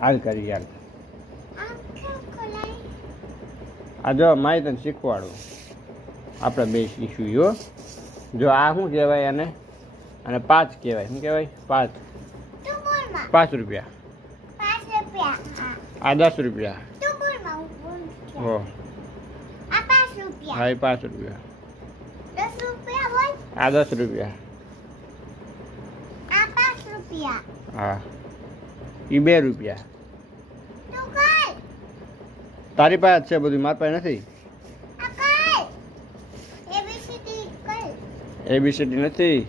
હાલ કરી યાર. આ જો માય તને શીખવાડું, આપણે બે શીખવી હો. જો આ શું કહેવાય આને? અને 5 કહેવાય. શું કહેવાય? 5. 5 રૂપિયા. આ 10 રૂપિયા. હો હા, 5 રૂપિયા. આ 10 રૂપિયા. હા, એ 2 રૂપિયા. તારી પાસે છે બધું, મારી પાસે નથી. એબીસીડી નથી.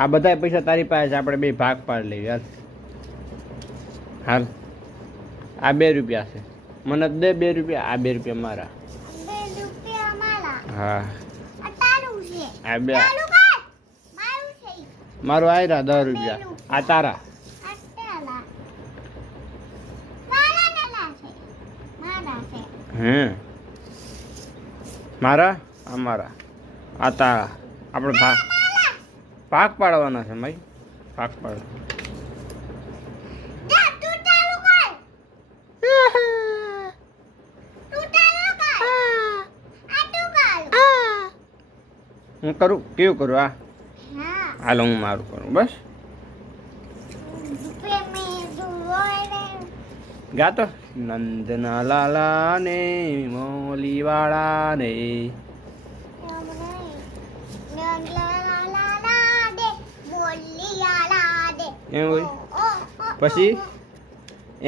આ બધા પૈસા તારી પાસે છે, આપણે બે ભાગ પાડી લઈએ. હાલ હાલ. આ 2 રૂપિયા છે, મને દે 2 રૂપિયા. આ 2 રૂપિયા મારા. હા, આ 2 મારું આયરા 10 રૂપિયા. આ તારા. હે મારા? આ મારા. આ તારા. આપણે ભાગ પાડવાના છે ભાઈ. ભાગ પાડ. હું કરું? કેવું કરું? આ હાલ હું મારું કરું. બસ ગાતો. નંદના લાલા ને મોલી વાળા ને. એમ હોય. પછી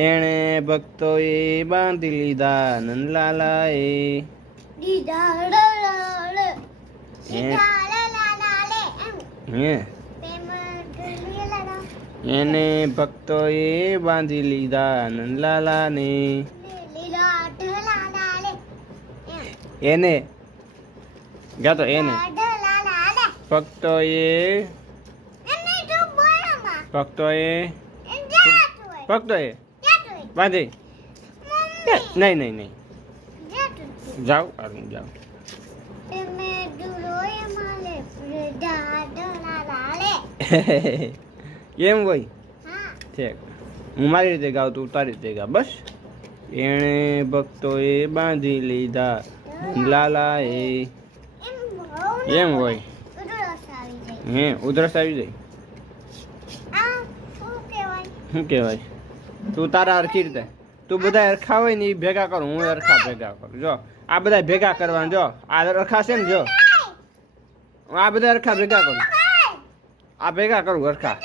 એણે ભક્તોએ બાંધી લીધા નંદલાલા એ. હે એને ભક્તોએ બાંધી લીધા નંદલાલા ને. એને ગાતો. એને ભક્તોએ બાંધી. નહીં નહીં નહીં. જાઓ હું જાઉં. એમ હોય છે. હું મારી રીતે ગાઉં, તું તારી રીતે ગા. બસ. એણે ભક્તોએ બાંધી લીધા લાલા એ. એમ હોય. હે ઉધરસ આવી જાય. શું કહેવાય? તું તારા હરખી રીતે. તું બધા હરખા હોય ને એ ભેગા કરું, હું હરખા ભેગા કરું. જો આ બધા ભેગા કરવાના. જો આ હરખા છે ને, જો આ બધા હરખા ભેગા કરું. આ ભેગા કરું હરખા.